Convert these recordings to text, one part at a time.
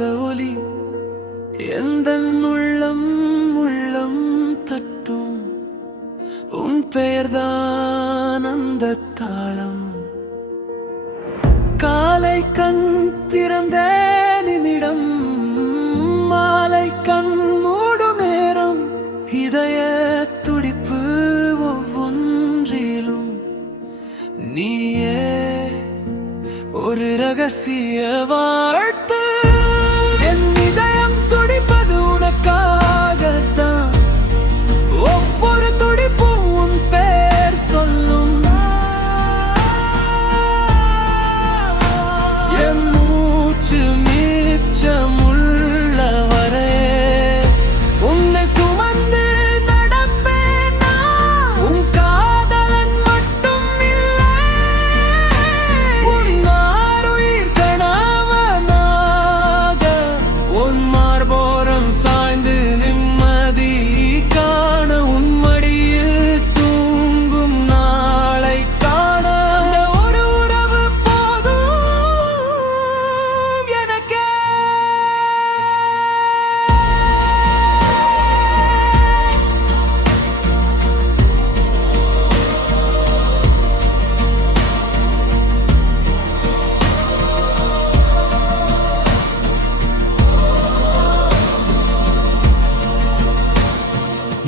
நாத ஒலி எந்தன் உள்ளம் உள்ளம் தட்டும் உன் பெயர்தான் அந்த தாளம். காலை கண் திறந்த நிமிடம் மாலை கண் மூடும் நேரம் இதய துடிப்பு ஒவ்வொன்றிலும் நீயே ஒரு ரகசிய வாழ்த்து. என் இதயம் துடிப்பது உனக்காகத்தான், ஒவ்வொரு துடிப்பும் உன் பேர் சொல்லும். என் மூச்சு மிச்சமுள்ள வரை உன்னை சுமந்து நடப்பேன் நான். உன் காதலன் மட்டும் இல்லை, உன் ஆருயிர் கணவனாக உன் மார்போரம் சாய்ந்து நிம்மதி காண உன் மடியில் தூங்கும் நாளை காண அந்த ஒரு உறவு போதும் எனக்கே.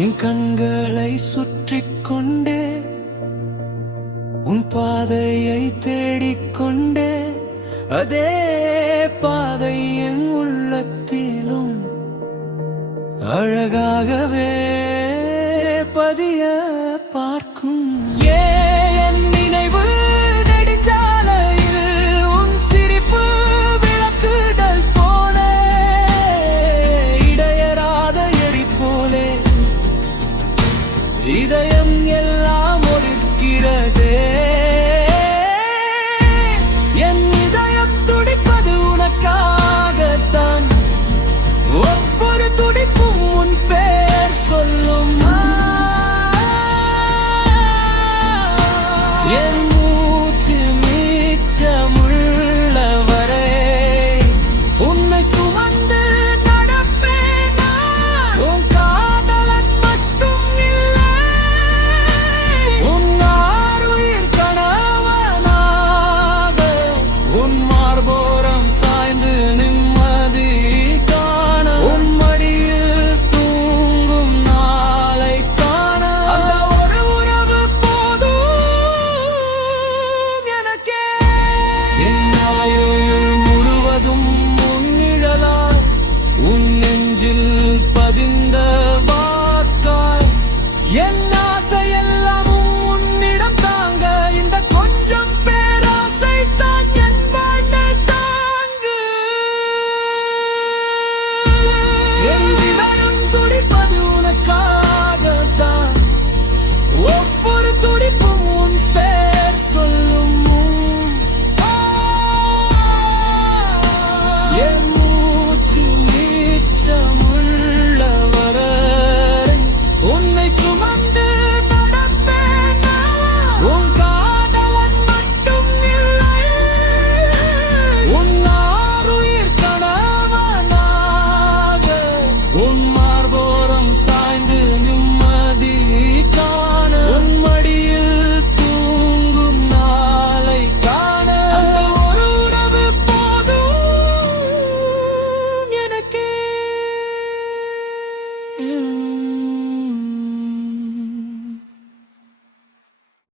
என் கண்களை சுற்றிக் கொண்டே உன் பாதையை தேடிக்கொண்டே அதே பாதை என் உள்ளத்திலும் அழகாக